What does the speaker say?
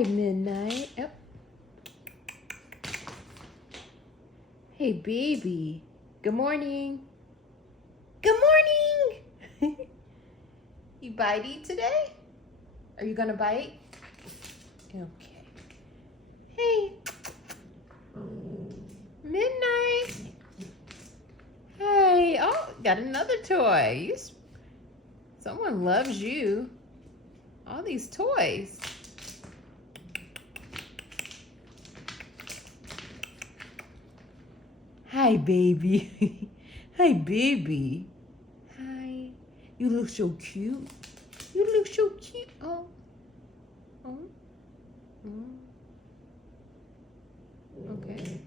Hi, Midnight. Oh. Hey, baby. Good morning. Good morning. You bitey today? Are you gonna bite? Okay. Hey. Midnight. Hey. Oh, got another toy. Someone loves you. All these toys. Hi, baby. Hi, baby. Hi. You look so cute. You look so cute. Oh. Oh. Oh. Okay.